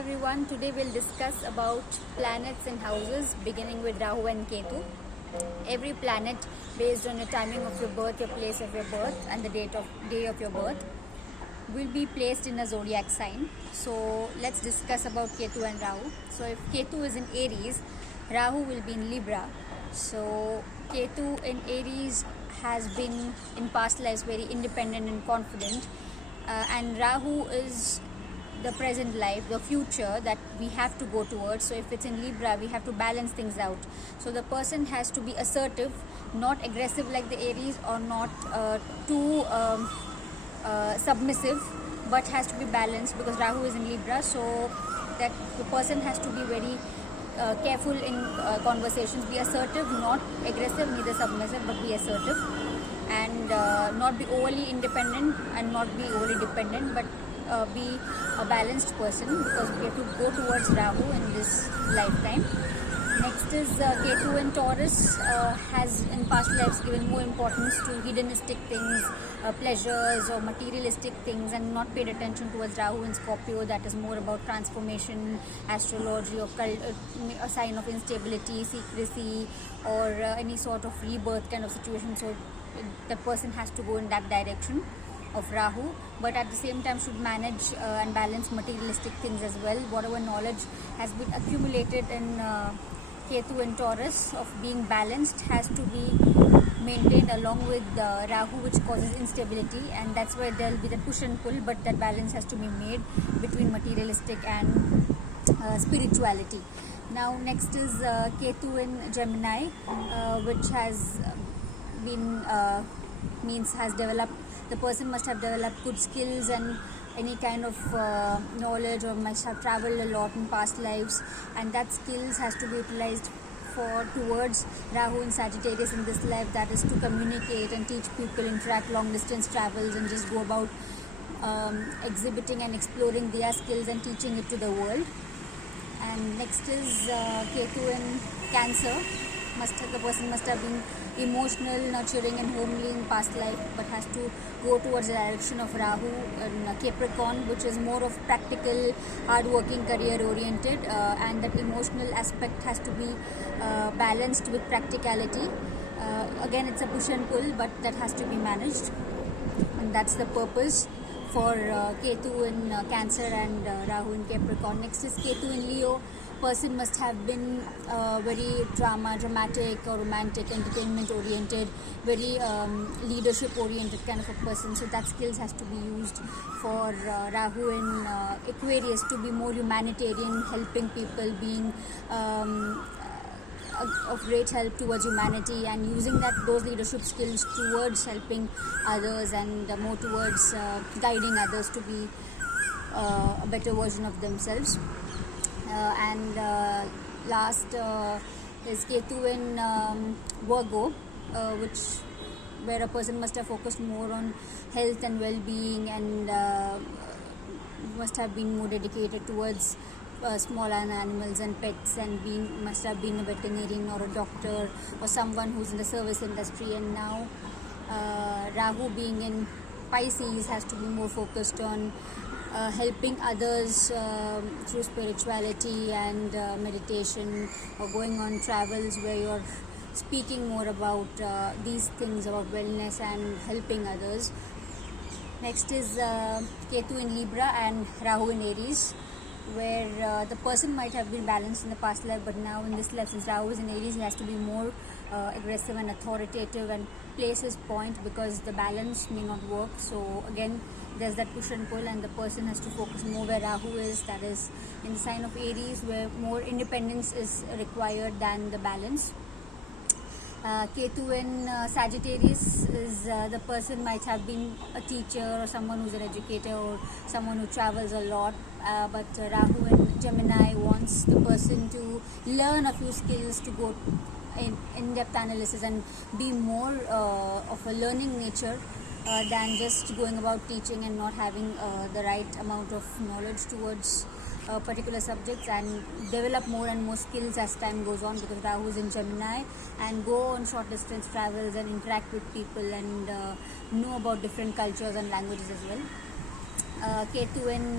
everyone, today we'll discuss about planets and houses beginning with Rahu and Ketu. Every planet based on the timing of your birth, your place of your birth and the day of your birth will be placed in a zodiac sign. So let's discuss about Ketu and Rahu. So if Ketu is in Aries, Rahu will be in Libra. So Ketu in Aries has been in past lives very independent and confident, and Rahu is the present life, the future that we have to go towards. So if it's in Libra, we have to balance things out. So the person has to be assertive, not aggressive like the Aries, or not too submissive, but has to be balanced because Rahu is in Libra. So that the person has to be very careful in conversations, be assertive, not aggressive, neither submissive, but be assertive, and not be overly independent and not be overly dependent, but be a balanced person, because we have to go towards Rahu in this lifetime. Next is Ketu in Taurus, has in past lives given more importance to hedonistic things, pleasures or materialistic things, and not paid attention towards Rahu in Scorpio, that is more about transformation, astrology, or a sign of instability, secrecy, or any sort of rebirth kind of situation. So the person has to go in that direction of Rahu, but at the same time should manage and balance materialistic things as well. Whatever knowledge has been accumulated in Ketu and Taurus of being balanced has to be maintained along with Rahu, which causes instability, and that's where there will be the push and pull, but that balance has to be made between materialistic and spirituality. Now next is Ketu in Gemini, which has been has developed, the person must have developed good skills and any kind of knowledge, or must have traveled a lot in past lives, and that skills has to be utilized towards Rahu in Sagittarius in this life, that is to communicate and teach people, interact, long distance travels, and just go about exhibiting and exploring their skills and teaching it to the world. And next is Ketu in Cancer. The person must have been emotional, nurturing and homely in past life, but has to go towards the direction of Rahu in Capricorn, which is more of practical, hard-working, career-oriented, and that emotional aspect has to be balanced with practicality. Again, it's a push and pull, but that has to be managed, and that's the purpose for Ketu in Cancer and Rahu in Capricorn. Next is Ketu in Leo. Person must have been very dramatic or romantic, entertainment oriented, very leadership oriented kind of a person. So that skills has to be used for Rahu in Aquarius, to be more humanitarian, helping people, being of great help towards humanity, and using those leadership skills towards helping others, and more towards guiding others to be a better version of themselves. And last is Ketu in Virgo, where a person must have focused more on health and well-being, and must have been more dedicated towards small animals and pets, and must have been a veterinarian or a doctor or someone who's in the service industry. And now Rahu being in Pisces has to be more focused on helping others through spirituality and meditation, or going on travels where you're speaking more about these things, about wellness and helping others. Next is Ketu in Libra and Rahu in Aries, where the person might have been balanced in the past life, but now in this life, since Rahu is in Aries, he has to be more aggressive and authoritative and place his point, because the balance may not work. So again, there's that push and pull, and the person has to focus more where Rahu is, that is in the sign of Aries, where more independence is required than the balance. Ketu in Sagittarius is the person might have been a teacher, or someone who's an educator, or someone who travels a lot, but Rahu in Gemini wants the person to learn a few skills, to go in-depth analysis and be more of a learning nature than just going about teaching and not having the right amount of knowledge towards particular subjects, and develop more and more skills as time goes on, because Rahu is in Gemini, and go on short distance travels and interact with people, and know about different cultures and languages as well. Ketu in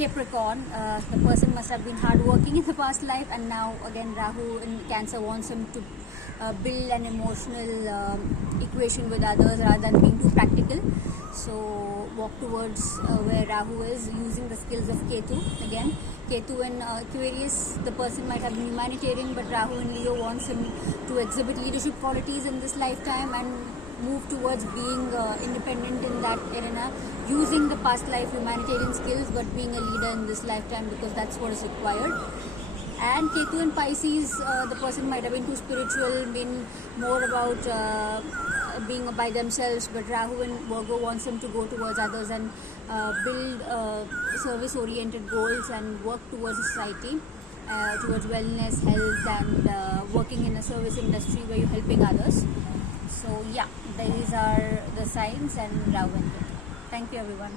Capricorn, the person must have been hardworking in the past life, and now again Rahu in Cancer wants him to build an emotional equation with others rather than being too practical. So walk towards where Rahu is, using the skills of Ketu. Again, Ketu in Aquarius, the person might have been humanitarian, but Rahu in Leo wants him to exhibit leadership qualities in this lifetime and move towards being independent in that arena, using the past life humanitarian skills but being a leader in this lifetime, because that's what is required. And Ketu in Pisces, the person might have been too spiritual, been more about being by themselves, but Rahu in Virgo wants them to go towards others and build service oriented goals and work towards society, towards wellness, health, and working in a service industry where you're helping others. So yeah, these are the signs and Rahu and Ketu. Thank you everyone.